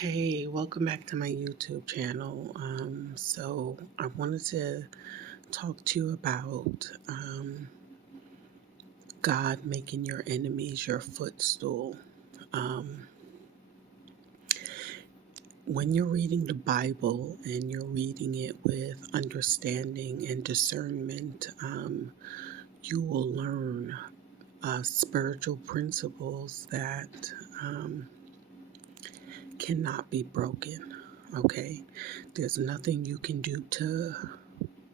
Hey, welcome back to my YouTube channel. So I wanted to talk to you about God making your enemies your footstool. Um, when you're reading the Bible and you're reading it with understanding and discernment, you will learn spiritual principles that um, cannot be broken. Okay, there's nothing you can do to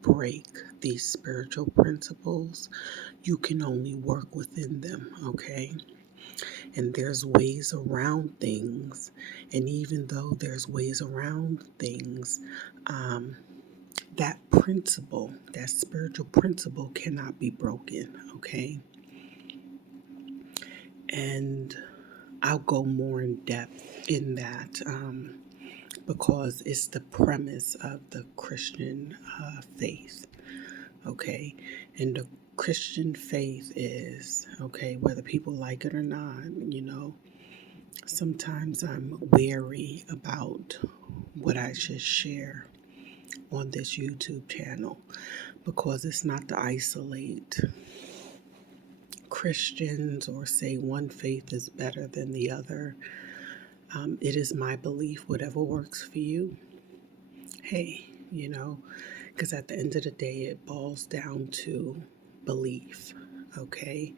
break these spiritual principles. You can only work within them, okay? And there's ways around things. And even though there's ways around things, um, that principle, that spiritual principle cannot be broken, okay? And I'll go more in depth in that because it's the premise of the Christian faith. Okay, and the Christian faith is, okay, whether people like it or not, sometimes I'm wary about what I should share on this YouTube channel because it's not to isolate Christians or say one faith is better than the other. It is my belief, whatever works for you, hey, because at the end of the day, it boils down to belief, okay?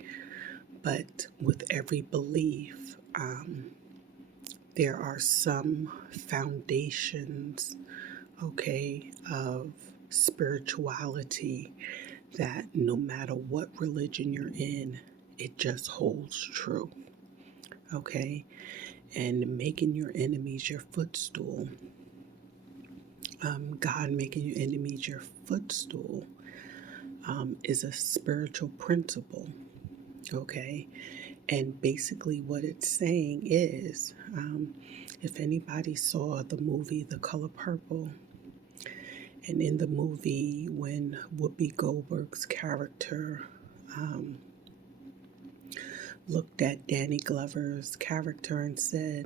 But with every belief, there are some foundations, okay, of spirituality that no matter what religion you're in, it just holds true, okay? And making your enemies your footstool, God making your enemies your footstool, is a spiritual principle, okay? And basically, what it's saying is if anybody saw the movie The Color Purple, and in the movie, when Whoopi Goldberg's character looked at Danny Glover's character and said,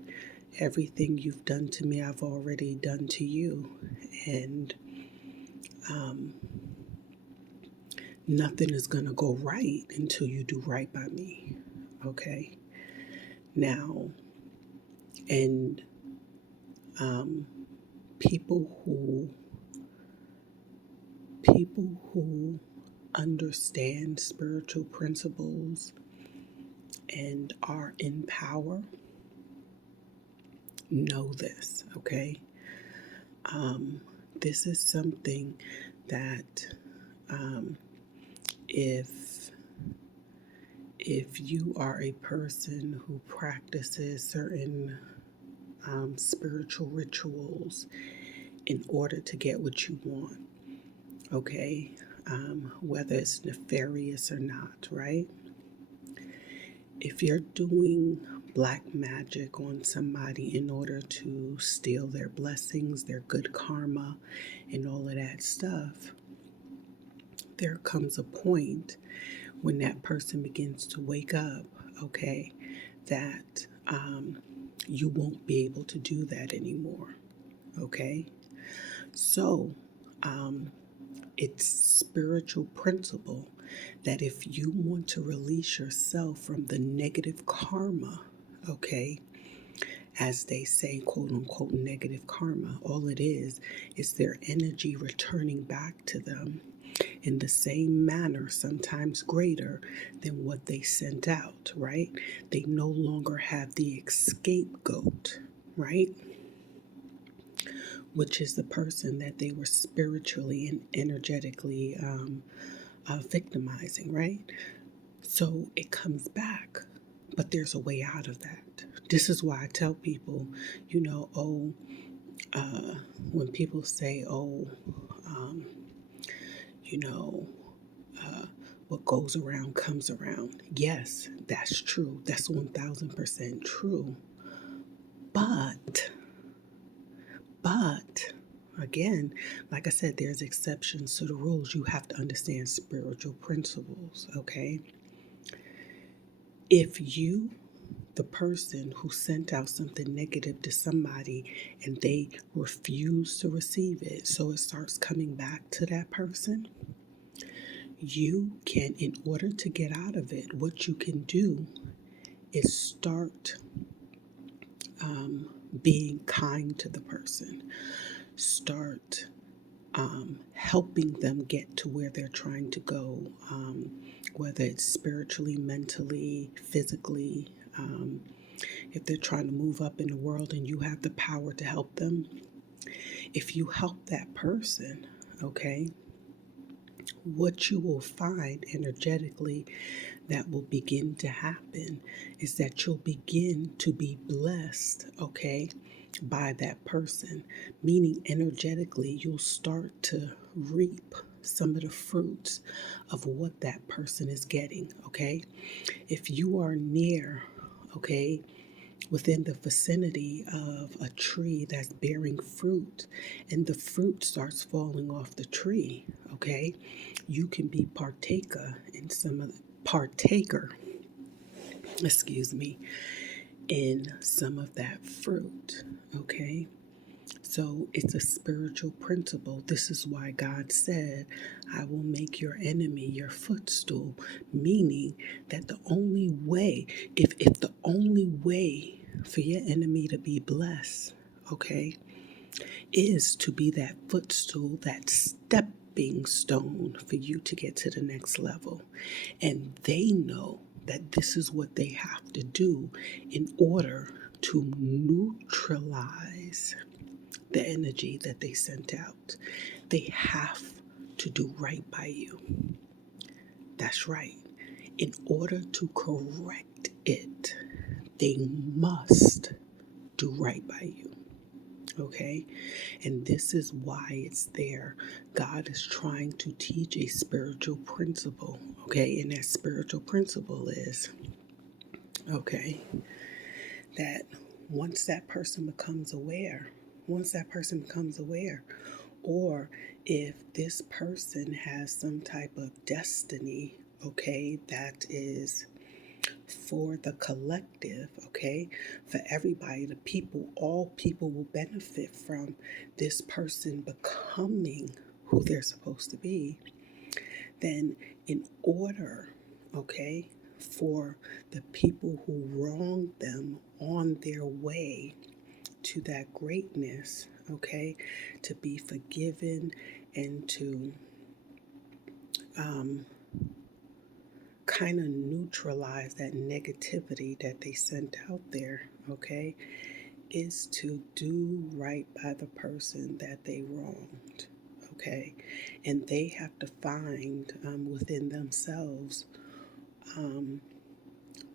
"Everything you've done to me, I've already done to you." And nothing is going to go right until you do right by me. Okay? Now, and um, people who understand spiritual principles and are in power know this, okay? This is something that if you are a person who practices certain spiritual rituals in order to get what you want, okay? Whether it's nefarious or not, right? If you're doing black magic on somebody in order to steal their blessings, their good karma, and all of that stuff, there comes a point when that person begins to wake up, okay, that you won't be able to do that anymore, okay? So, it's spiritual principle that if you want to release yourself from the negative karma, okay, as they say, quote unquote, negative karma, all it is their energy returning back to them in the same manner, sometimes greater than what they sent out, right? They no longer have the scapegoat, right? Which is the person that they were spiritually and energetically victimizing, right? So it comes back, but there's a way out of that. This is why I tell people, when people say, um, you know, what goes around comes around. Yes, that's true. That's 1000% true. But, again, like I said, there's exceptions to the rules. You have to understand spiritual principles, okay? If you the person who sent out something negative to somebody and they refuse to receive it, so it starts coming back to that person, you can, in order to get out of it, what you can do is start being kind to the person. Start helping them get to where they're trying to go, whether it's spiritually, mentally, physically. If they're trying to move up in the world and you have the power to help them, if you help that person, okay, what you will find energetically that will begin to happen is that you'll begin to be blessed, okay, by that person. Meaning, energetically, you'll start to reap some of the fruits of what that person is getting, okay? If you are near, okay, within the vicinity of a tree that's bearing fruit and the fruit starts falling off the tree, okay, you can be partaker, excuse me, in some of that fruit, okay? So it's a spiritual principle. This is why God said, I will make your enemy your footstool, meaning that the only way, if the only way for your enemy to be blessed, okay, is to be that footstool, that stepping stone for you to get to the next level. And they know that this is what they have to do in order to neutralize the energy that they sent out. They have to do right by you. That's right. In order to correct it, they must do right by you. Okay? And this is why it's there. God is trying to teach a spiritual principle. Okay? And that spiritual principle is, okay, that once that person becomes aware, or if this person has some type of destiny, okay, that is for the collective, okay, for everybody, the people, all people will benefit from this person becoming who they're supposed to be, then in order, okay, for the people who wronged them on their way to that greatness, okay, to be forgiven and to kind of neutralize that negativity that they sent out there, okay, is to do right by the person that they wronged, okay, and they have to find within themselves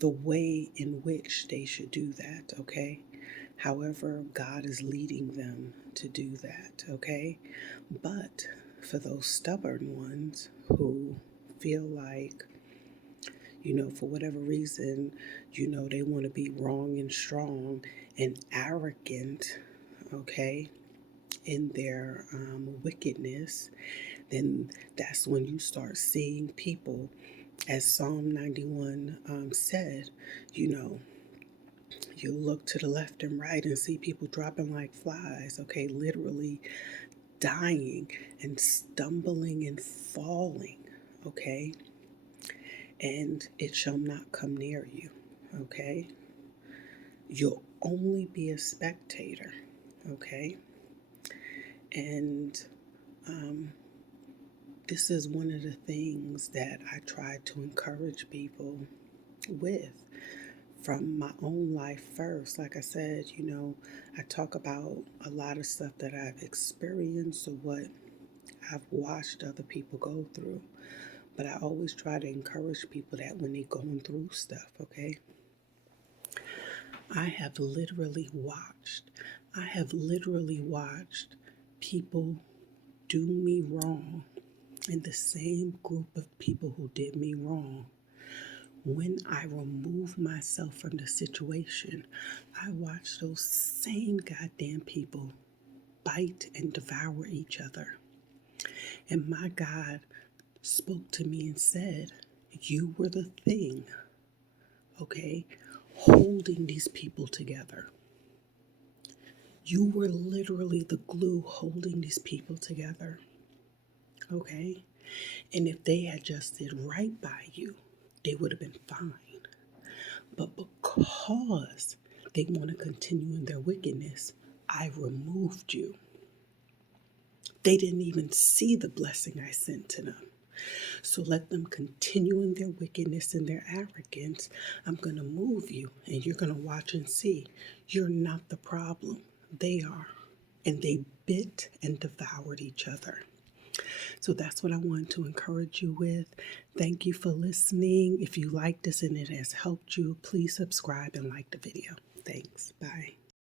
the way in which they should do that, okay? However, God is leading them to do that, okay? But for those stubborn ones who feel like, for whatever reason, they want to be wrong and strong and arrogant, okay, in their wickedness, then that's when you start seeing people, as Psalm 91 said, you look to the left and right and see people dropping like flies, okay, literally dying and stumbling and falling, okay, and it shall not come near you, okay. You'll only be a spectator, okay, and this is one of the things that I try to encourage people with from my own life first. Like I said, I talk about a lot of stuff that I've experienced or what I've watched other people go through. But I always try to encourage people that when they're going through stuff, okay? I have literally watched people do me wrong, and the same group of people who did me wrong, when I remove myself from the situation, I watch those same goddamn people bite and devour each other. And my God spoke to me and said, you were the thing, okay, holding these people together. You were literally the glue holding these people together. Okay? And if they had just did right by you, they would have been fine. But because they want to continue in their wickedness, I removed you. They didn't even see the blessing I sent to them. So let them continue in their wickedness and their arrogance. I'm going to move you, and you're going to watch and see. You're not the problem. They are. And they bit and devoured each other. So that's what I wanted to encourage you with. Thank you for listening. If you like this and it has helped you, please subscribe and like the video. Thanks. Bye.